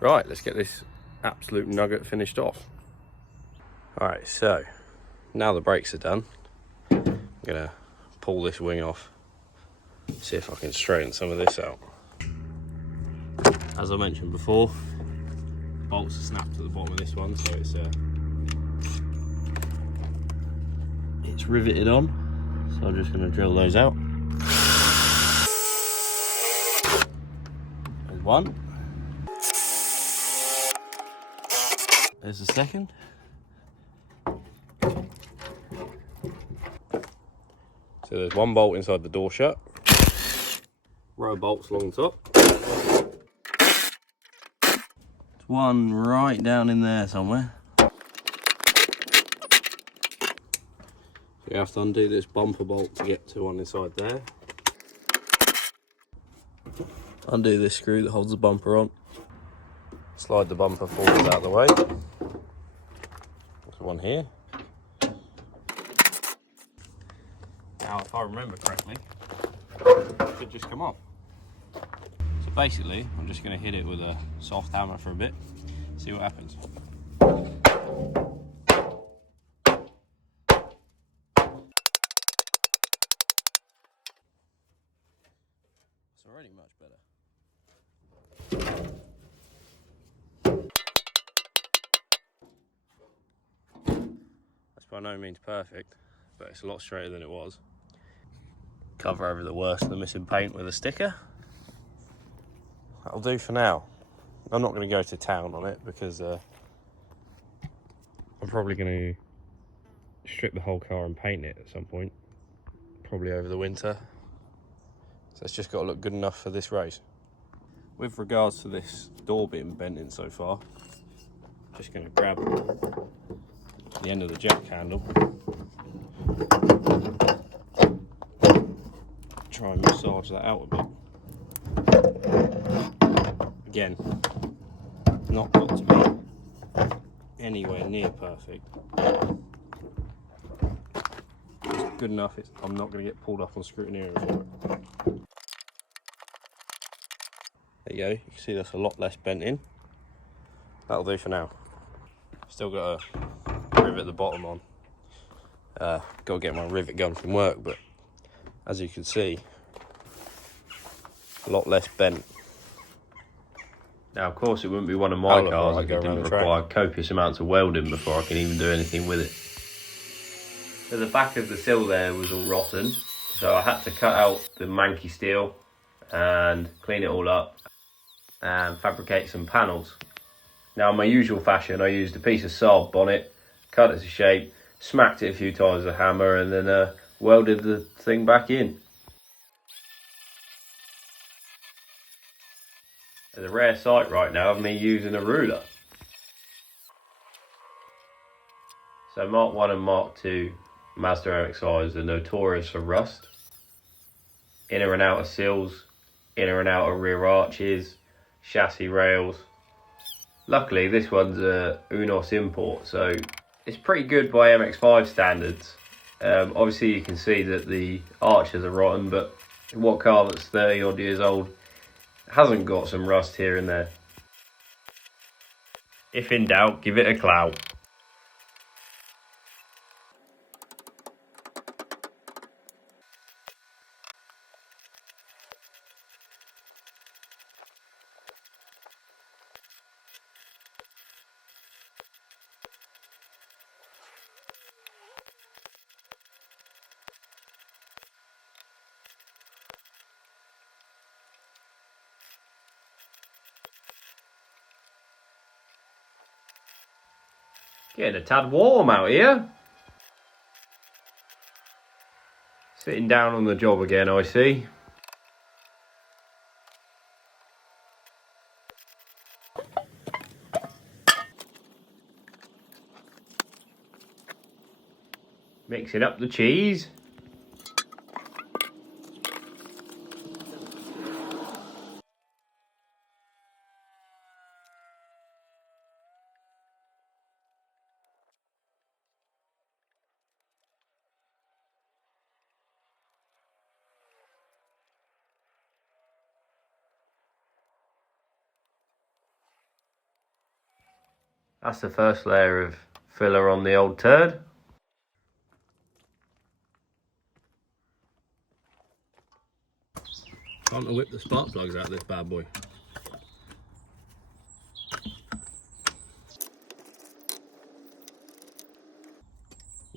Right, let's get this absolute nugget finished off. Alright, so now the brakes are done, I'm gonna pull this wing off, see if I can straighten some of this out. As I mentioned before, bolts are snapped at the bottom of this one, so it's riveted on. So I'm just going to drill those out. There's one. There's the second. So there's one bolt inside the door shut. Row of bolts along the top. There's one right down in there somewhere. You have to undo this bumper bolt to get to one inside there. Undo this screw that holds the bumper on. Slide the bumper forwards out of the way. There's one here. Now, if I remember correctly, it should just come off. So basically, I'm just going to hit it with a soft hammer for a bit, see what happens. It's already much better. That's by no means perfect, but it's a lot straighter than it was. Cover over the worst of the missing paint with a sticker. That'll do for now. I'm not going to go to town on it because I'm probably going to strip the whole car and paint it at some point, probably over the winter. So it's just got to look good enough for this race. With regards to this door being bent in so far, I'm just going to grab the end of the jack handle, try and massage that out a bit. Again, not got to be anywhere near perfect. It's good enough, I'm not going to get pulled up on scrutineering for it. There you go, you can see that's a lot less bent in. That'll do for now. Still got to rivet the bottom on. Got to get my rivet gun from work, but as you can see, a lot less bent. Now, of course, it wouldn't be one of my cars if it didn't require copious amounts of welding before I can even do anything with it. So the back of the sill there was all rotten, so I had to cut out the manky steel and clean it all up and fabricate some panels. Now, in my usual fashion, I used a piece of Saab on it, cut it to shape, smacked it a few times with a hammer, and then welded the thing back in. There's a rare sight right now of me using a ruler. So Mark 1 and Mark 2 Mazda MX-5s are notorious for rust. Inner and outer sills, inner and outer rear arches, chassis rails. Luckily this one's a Unos import, so it's pretty good by MX-5 standards. Obviously you can see that the arches are rotten, but what car that's 30 odd years old hasn't got some rust here and there? If in doubt, give it a clout. Getting a tad warm out here. Sitting down on the job again, I see. Mixing up the cheese. That's the first layer of filler on the old turd. Time to whip the spark plugs out of this bad boy.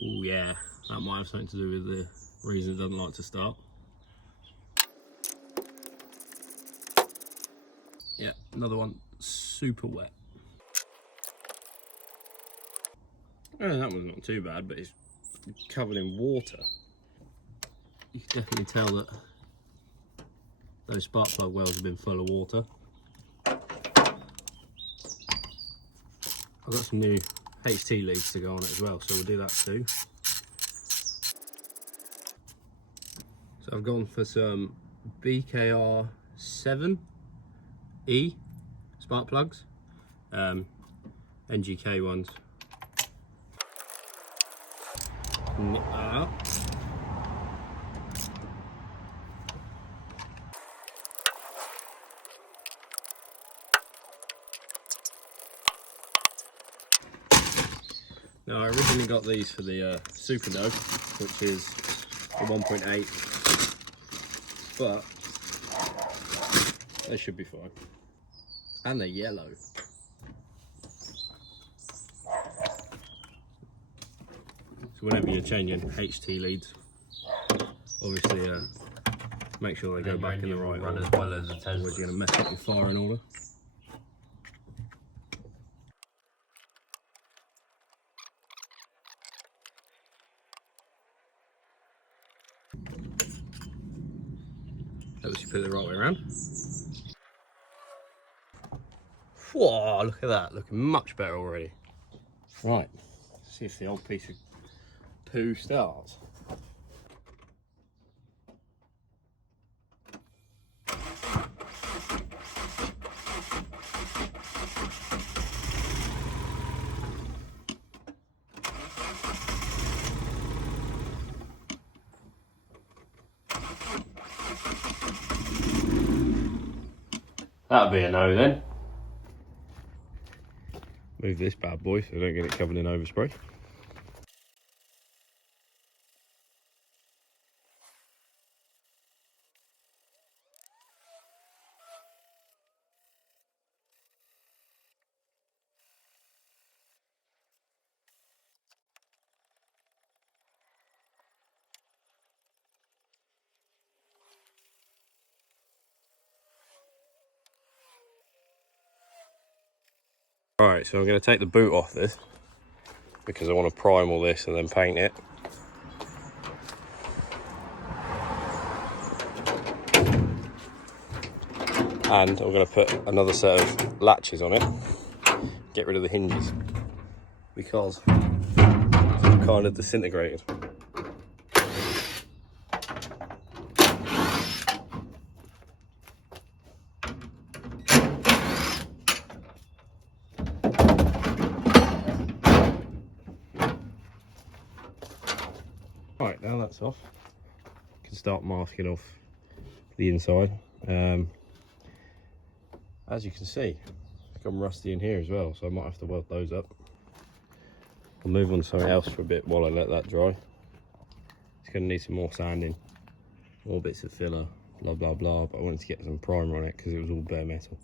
Oh yeah, that might have something to do with the reason it doesn't like to start. Yeah, another one super wet. Oh, that one's not too bad, but it's covered in water. You can definitely tell that those spark plug wells have been full of water. I've got some new HT leads to go on it as well, so we'll do that too. So I've gone for some BKR 7E spark plugs, NGK ones. Nip that out. Now I originally got these for the Super No, which is the 1.8, but they should be fine. And they're yellow. So whenever you're changing HT leads, obviously make sure they go back in the right order, as well as the Tesla. Otherwise you're going to mess up your firing order. Helps you put it the right way around. Whoa, look at that, looking much better already. Right, let's see if the old piece of poo starts. That'll be a no then. Move this bad boy so I don't get it covered in overspray. Alright, so I'm going to take the boot off this because I want to prime all this and then paint it. And I'm going to put another set of latches on it, get rid of the hinges because it's kind of disintegrated. Right, now that's off, I can start masking off the inside. As you can see, it's gone rusty in here as well, so I might have to weld those up. I'll move on to something else for a bit while I let that dry. It's going to need some more sanding, more bits of filler, blah blah blah, but I wanted to get some primer on it because it was all bare metal.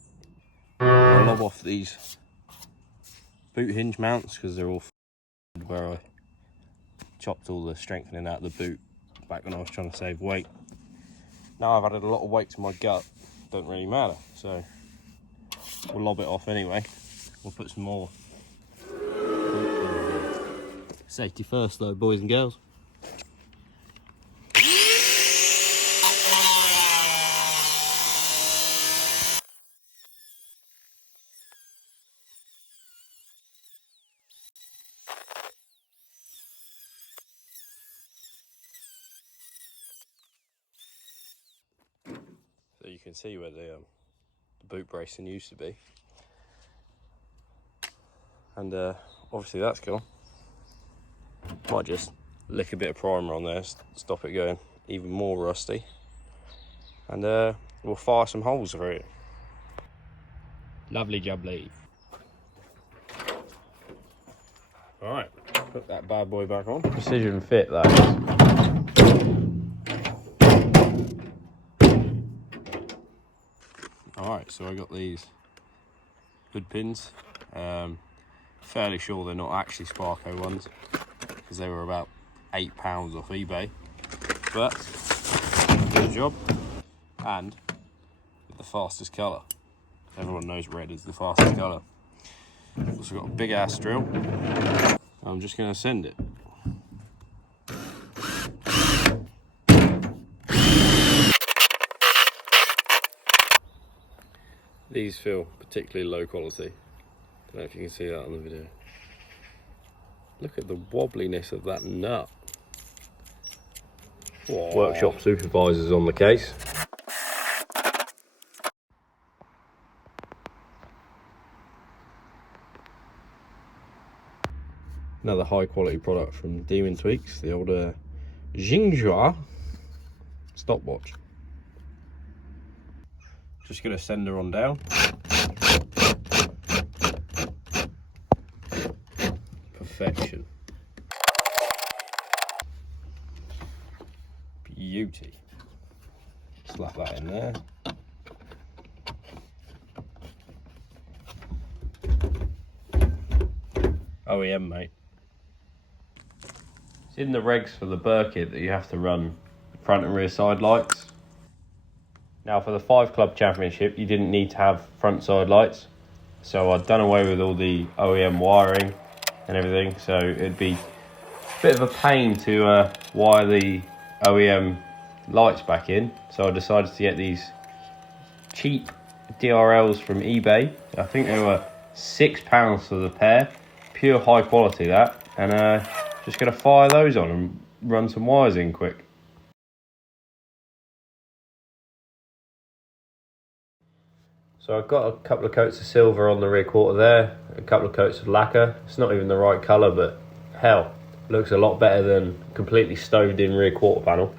I'll lob off these boot hinge mounts because they're all where I chopped all the strengthening out of the boot back when I was trying to save weight. Now I've added a lot of weight to my gut, don't really matter, so we'll lob it off anyway. We'll put some more. Safety first though, boys and girls. So you can see where the boot bracing used to be, and obviously that's gone. Might just lick a bit of primer on there, stop it going even more rusty, and we'll fire some holes through it. Lovely jubbly. Alright, put that bad boy back on. Precision fit, that is. Alright, so I got these hood pins. Fairly sure they're not actually Sparco ones, because they were about £8 off eBay. But, good job. And, with the fastest colour. Everyone knows red is the fastest colour. Also got a big ass drill. I'm just going to send it. These feel particularly low quality. I don't know if you can see that on the video. Look at the wobbliness of that nut. Whoa. Workshop supervisors on the case. Another high quality product from Demon Tweaks, the old Jingjua stopwatch. Just gonna send her on down. Perfection. Beauty. Slap that in there. OEM, mate. It's in the regs for the Birkett that you have to run front and rear side lights. Now for the 5 Club Championship, you didn't need to have front side lights. So I'd done away with all the OEM wiring and everything. So it'd be a bit of a pain to wire the OEM lights back in. So I decided to get these cheap DRLs from eBay. I think they were £6 for the pair. Pure high quality that. And just going to fire those on and run some wires in quick. So I've got a couple of coats of silver on the rear quarter there, a couple of coats of lacquer. It's not even the right colour, but hell, looks a lot better than completely stoved in rear quarter panel.